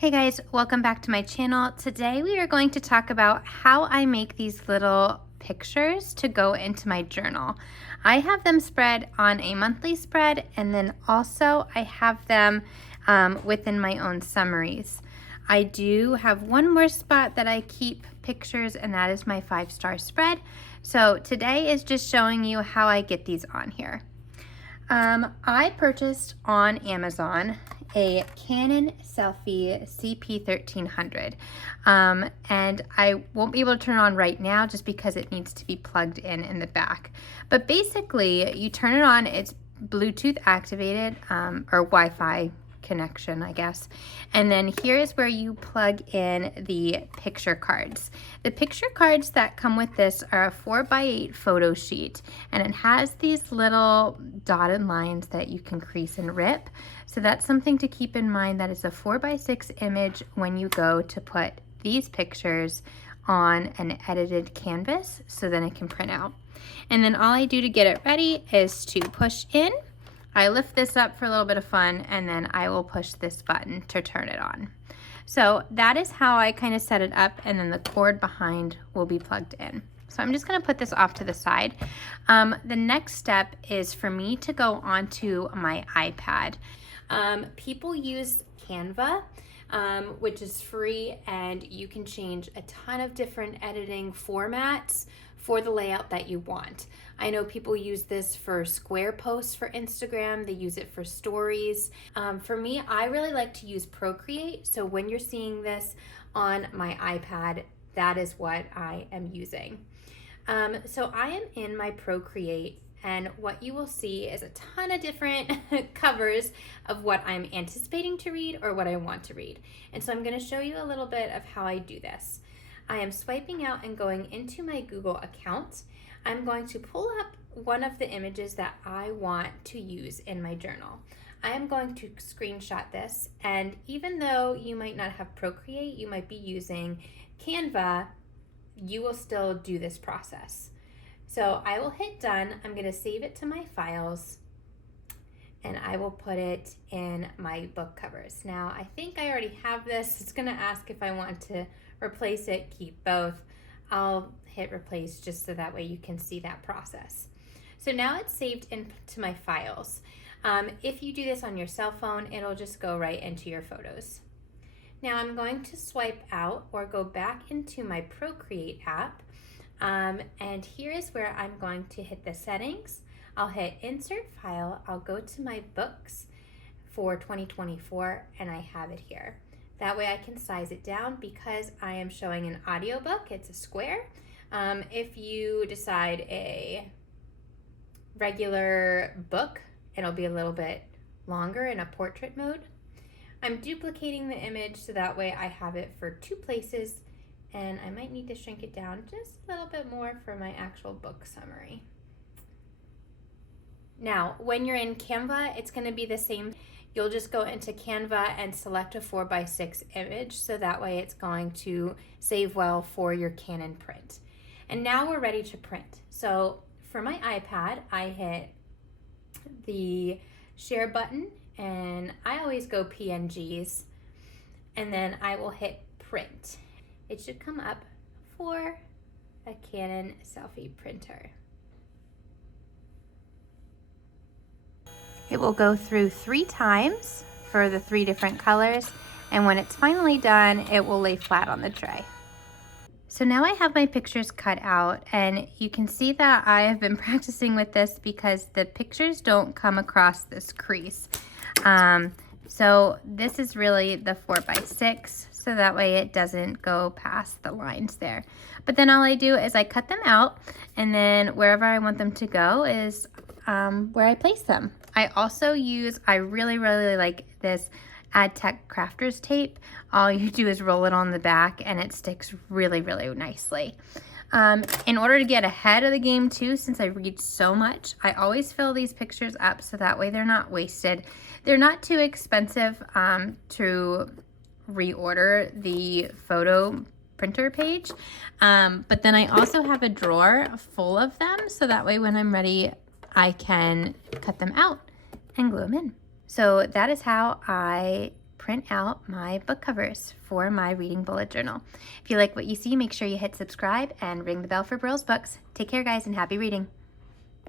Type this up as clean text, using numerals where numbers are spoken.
Hey guys, welcome back to my channel. Today we are going to talk about how I make these little pictures to go into my journal. I have them spread on a monthly spread, and then also I have them within my own summaries. I do have one more spot that I keep pictures, and that is my 5-star spread. So today is just showing you how I get these on here. I purchased on Amazon a Canon Selphy CP1300, and I won't be able to turn it on right now just because it needs to be plugged in the back. But basically, you turn it on, it's Bluetooth activated, or Wi-Fi connection, I guess. And then here is where you plug in the picture cards. The picture cards that come with this are a 4x8 photo sheet, and it has these little dotted lines that you can crease and rip. So that's something to keep in mind, that it's a 4x6 image when you go to put these pictures on an edited canvas, so then it can print out. And then all I do to get it ready is to push in. I lift this up for a little bit of fun, and then I will push this button to turn it on. So that is how I kind of set it up, and then the cord behind will be plugged in. So I'm just going to put this off to the side. The next step is for me to go onto my iPad. People use Canva, which is free, and you can change a ton of different editing formats for the layout that you want. I know people use this for square posts for Instagram. They use it for stories. For me, I really like to use Procreate. So when you're seeing this on my iPad, that is what I am using. So I am in my Procreate, and what you will see is a ton of different covers of what I'm anticipating to read or what I want to read. And so I'm going to show you a little bit of how I do this. I am swiping out and going into my Google account. I'm going to pull up one of the images that I want to use in my journal. I am going to screenshot this, and even though you might not have Procreate, you might be using Canva, you will still do this process. So I will hit done. I'm going to save it to my files, and I will put it in my book covers. Now, I think I already have this. It's going to ask if I want to replace it, keep both. I'll hit replace just so that way you can see that process. So now it's saved into my files. If you do this on your cell phone, it'll just go right into your photos. Now I'm going to swipe out or go back into my Procreate app. And here is where I'm going to hit the settings. I'll hit insert file. I'll go to my books for 2024, and I have it here. That way I can size it down because I am showing an audiobook. It's a square. If you decide a regular book, it'll be a little bit longer in a portrait mode. I'm duplicating the image so that way I have it for 2 places, and I might need to shrink it down just a little bit more for my actual book summary. Now, when you're in Canva, it's going to be the same. You'll just go into Canva and select a 4x6 image, so that way it's going to save well for your Canon print. And now we're ready to print. So for my iPad, I hit the share button, and I always go PNGs, and then I will hit print. It should come up for a Canon Selphy printer. It will go through 3 times for the 3 different colors, and when it's finally done, it will lay flat on the tray. So now I have my pictures cut out, and you can see that I have been practicing with this because the pictures don't come across this crease. So this is really the 4x6, so that way it doesn't go past the lines there. But then all I do is I cut them out, and then wherever I want them to go is where I place them. I also use, I really like this AdTech Crafters tape. All you do is roll it on the back, and it sticks really nicely. In order to get ahead of the game too, since I read so much, I always fill these pictures up so that way they're not wasted. They're not too expensive to reorder the photo printer page, but then I also have a drawer full of them, so that way when I'm ready I can cut them out and glue them in. So that is how I print out my book covers for my reading bullet journal. If you like what you see, make sure you hit subscribe and ring the bell for Brills Books. Take care, guys, and happy reading.